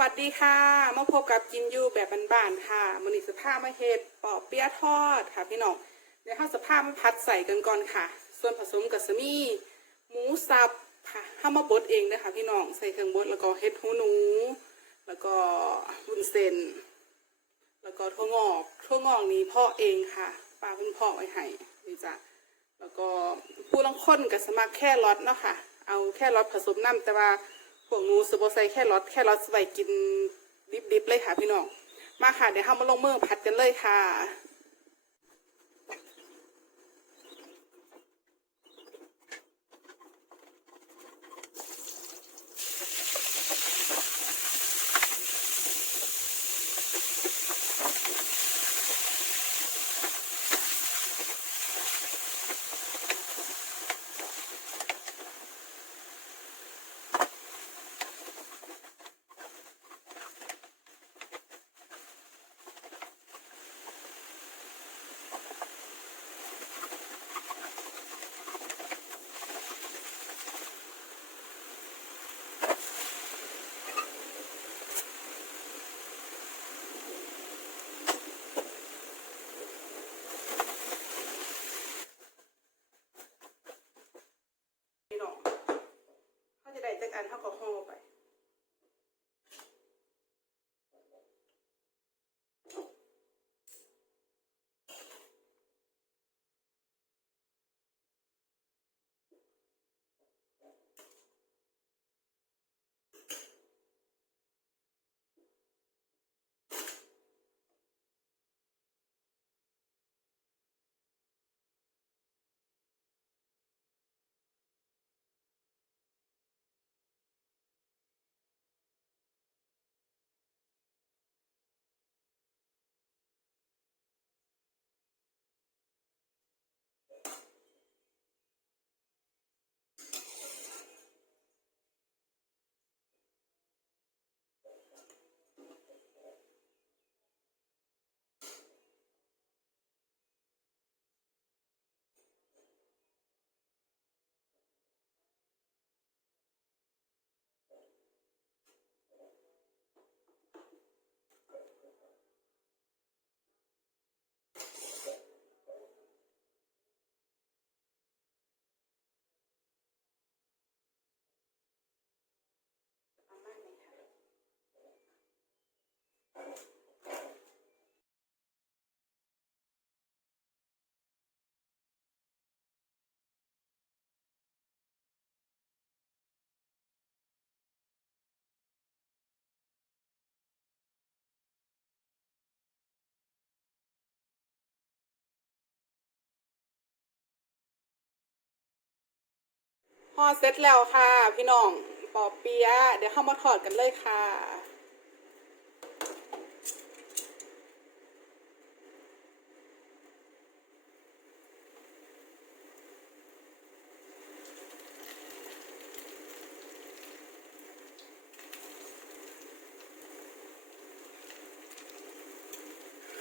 วัสดีค่ะ มาพบกับกินยูแบบบ้านๆค่ะมันนี้สภาพมาเฮ็ดปอเปี๊ยะทอดค่ะพี่น้องเดี๋ยวเราสภาพมาพัดใส่กันก่อนค่ะ ส่วนผสมกับสมีหมูสับค่ะห้ามาบดเองนะคะพี่น้องใส่เครื่องบดแล้วก็เฮ็ดหูหนู แล้วก็วุ้นเส้นแล้วก็ถั่วงอกถั่วงอกนี้พ่อเองค่ะป้าเพิ่นพ่อไว้ให้นี่จ้ะแล้วก็ผู้ลังคนกับสมัครแค่รอทเนาะค่ะ เอาแค่รอทผสมน้ำแต่ว่า พวกหนูสบใส่แค่รอทแค่รอทสไว้กินดิบๆเลยค่ะพี่น้อง มาค่ะเดี๋ยวเรามาลงมือผัดกันเลยค่ะ พอเสร็จแล้วค่ะ พี่น้องปอเปี๊ยะเดี๋ยวเข้ามาถอดกันเลยค่ะ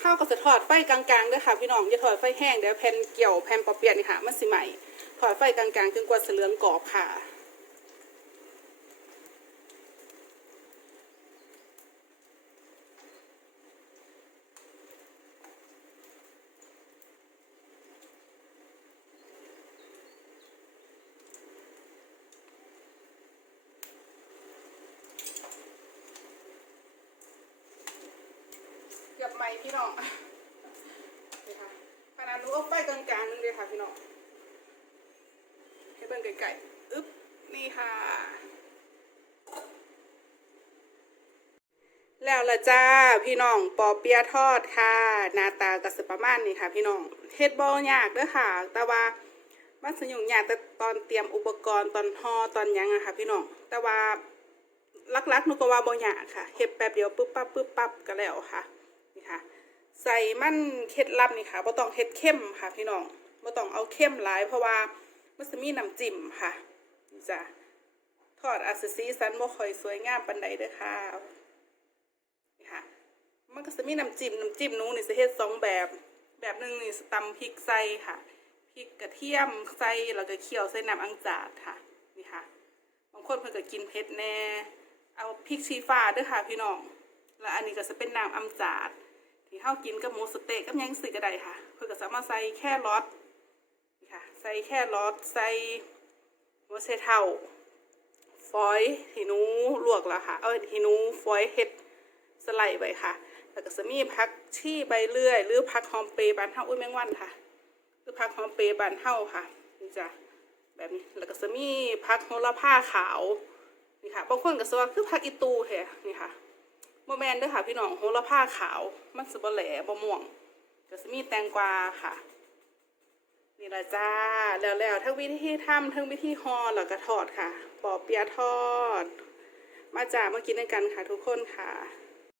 ข้าวก็จะทอดไฟกลางๆด้วยค่ะพี่น้องอย่าทอดไฟแห้งเดี๋ยวแผ่นเกี่ยวแผ่นปอเปี๊ยะนี่ค่ะมันสิใหม่ ทอดไฟกลางๆจนกว่าเหลืองกรอบค่ะ เกือบไหมพี่น้องนี่ค่ะขนาดหนูเอาไฟกลางๆนึงเลยค่ะพี่น้อง เบิ่งไก่ๆอึ๊บนี่ค่ะ แล้วละจ้าพี่น้องปอเปียะทอดค่ะหน้าตากระสประมาณนี้ค่ะ พี่น้องเฮ็ดบ่ยากเด้อค่ะ แต่ว่ามันสยุ่งยากแต่ตอนเตรียมอุปกรณ์ตอนห่อตอนยังอะค่ะ พี่น้องแต่ว่าลักๆหนูก็ว่าบ่ยากค่ะเฮ็ดแป๊บเดียวปึ๊บปั๊บปึ๊บปั๊บก็แล้วค่ะนี่ค่ะ ใส่มันเคล็ดลับนี่ค่ะบ่ต้องเฮ็ดเข้มค่ะ พี่น้องบ่ต้องเอาเข้มหลายเพราะว่า มันจะมีน้ำจิ้มค่ะจ้ะทอดอาจจะสีสันบ่ค่อยสวยงามปานใดเด้อค่ะนะค่ะ มันก็จะมีน้ำจิ้มน้ำจิ้มนู้นี่สิเฮ็ดสองแบบ แบบหนึงนี่สิตำพริกใส่ค่ะพริกกระเทียมใส่แล้วก็เคี่ยวใส่น้ำอังจาดค่ะนี่ค่ะ บางคนเพิ่นก็กินเผ็ดแน่ เอาพริกชี้ฟ้าด้วยค่ะพี่น้อง แล้วอันนี้ก็จะเป็นน้ำอำจาดที่เฮากินกับหมูสเต๊ะกับยังสิก็ได้ค่ะ เพื่อก็สามารถใส่แค่รอท ใส่แค่รอทใส่หัวไชเท้าฟอยทีนูลวกแล้วค่ะ เอ้ยที่หนูฟอยเฮ็ดสไลด์ไว้ค่ะ แล้วก็จะมีผักชีใบเลื่อย หรือผักหอมเปย์บานเฮาอุ้ยแมงวันค่ะ หรือผักหอมเปย์บานเฮาค่ะนี่จ้ะแบบนี้แล้วก็จะมีผักโหระพาขาวนี่ค่ะบางคนก็สว่าคือผักอีตูแท้นี่ค่ะบ่แมนด้อค่ะพี่น้องโหระพาขาว มันสบ่แหลบ่ม่วงก็จะมีแตงกวาค่ะ นี่ละจ้า แล้วแล้วทั้งวิธีทำทั้งวิธีห่อแล้วก็ทอดค่ะ ปอเปียทอด มาจ่ามากินด้วยกันค่ะทุกคนค่ะ